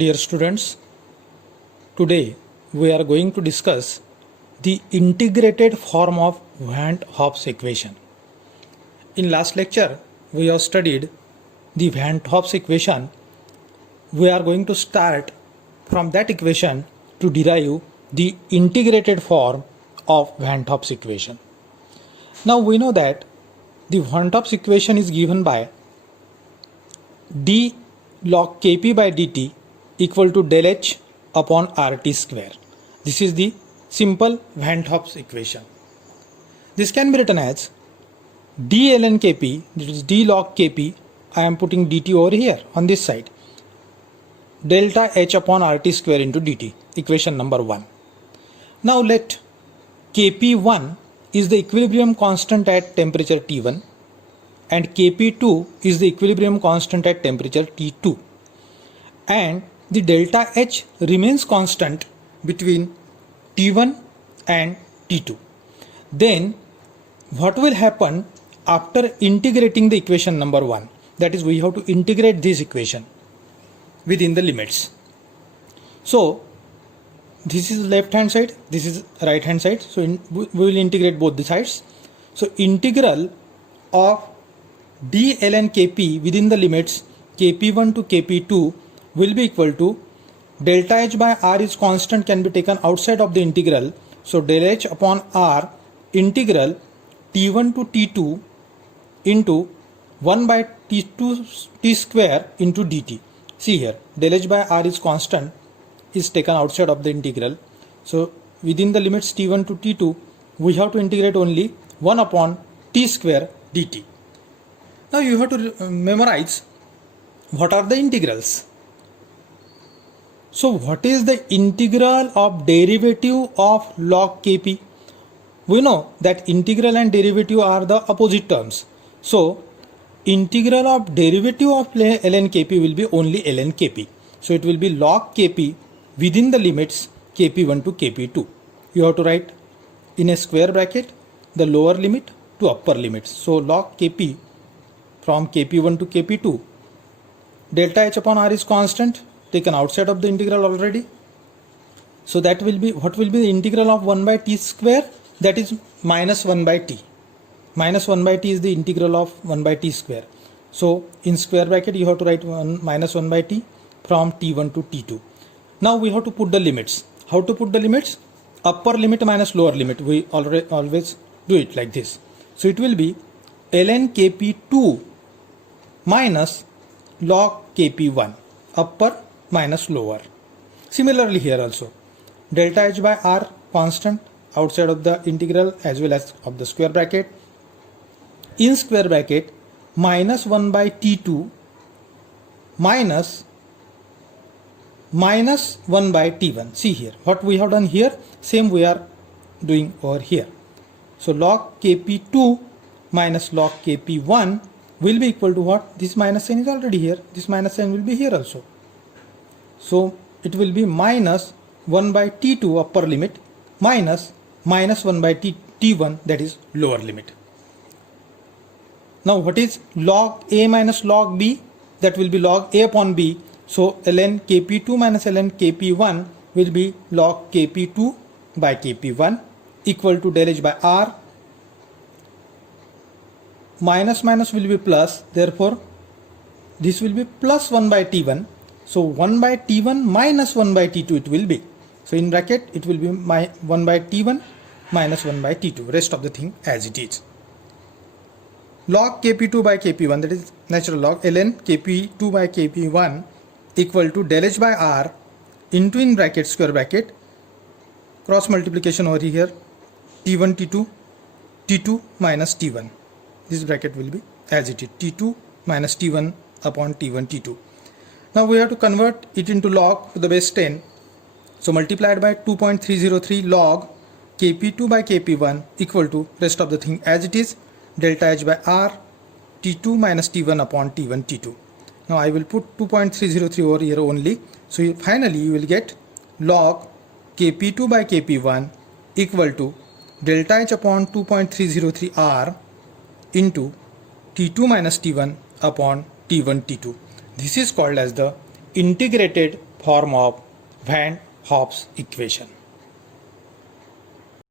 Dear students, today we are going to discuss the integrated form of Van't Hoff's equation. In last lecture, we have studied the Van't Hoff's equation. We are going to start from that equation to derive the integrated form of Van't Hoff's equation. Now we know that the Van't Hoff's equation is given by d log kp by dt equal to del h upon RT square. This is the simple Van't Hoff's equation. This can be written as d ln kp, that is d log kp, I am putting dt over here on this side, delta h upon RT square into dt, equation number 1. Now let kp1 is the equilibrium constant at temperature T1 and kp2 is the equilibrium constant at temperature T2, and the delta H remains constant between T1 and T2. Then what will happen after integrating the equation number 1? That is, we have to integrate this equation within the limits. So this is left hand side, this is right hand side, so we will integrate both the sides. So integral of d ln kp within the limits kp1 to kp2 will be equal to delta h by r is constant, can be taken outside of the integral. So del h upon r integral t1 to t2 into 1 by t2 t square into dt. See here, del h by r is constant, is taken outside of the integral. So within the limits t1 to t2 we have to integrate only 1 upon t square dt. Now you have to memorize what are the integrals. So what is the integral of derivative of log kp? We know that integral and derivative are the opposite terms. So integral of derivative of ln kp will be only ln kp. So it will be log kp within the limits kp1 to kp2. You have to write in a square bracket the lower limit to upper limits. So log kp from kp1 to kp2, delta h upon r is constant, taken outside of the integral already. So that will be, what will be the integral of 1 by t square? That is minus 1 by t. Minus 1 by t is the integral of 1 by t square. So in square bracket you have to write minus 1 by t from t1 to t2. Now we have to put the limits. How to put the limits? Upper limit minus lower limit. We always do it like this. So it will be ln kp2 minus log kp1, upper minus lower. Similarly here also, delta h by r constant outside of the integral as well as of the square bracket. In square bracket minus 1 by t2 minus 1 by t1. See here, what we have done here, same we are doing over here. So log kp2 minus log kp1 will be equal to what? This minus sign is already here. This minus sign will be here also. So it will be minus 1 by t2 upper limit minus 1 by t1, that is lower limit. Now what is log a minus log b? That will be log a upon b. So ln kp2 minus ln kp1 will be log kp2 by kp1 equal to del h by r. Minus minus will be plus, therefore this will be plus 1 by t1. So 1 by t1 minus 1 by t2 it will be. So in bracket it will be 1 by t1 minus 1 by t2. Rest of the thing as it is. Log kp2 by kp1, that is natural log ln kp2 by kp1 equal to del h by r into, in bracket square bracket, cross multiplication over here, t1 t2 t2 minus t1. This bracket will be as it is, t2 minus t1 upon t1 t2. Now we have to convert it into log to the base 10. So multiplied by 2.303 log kp2 by kp1 equal to, rest of the thing as it is, delta h by r t2 minus t1 upon t1 t2. Now I will put 2.303 over here only. So finally you will get log kp2 by kp1 equal to delta h upon 2.303 r into T2 minus T1 upon T1 T2. This is called as the integrated form of Van Hoff's equation.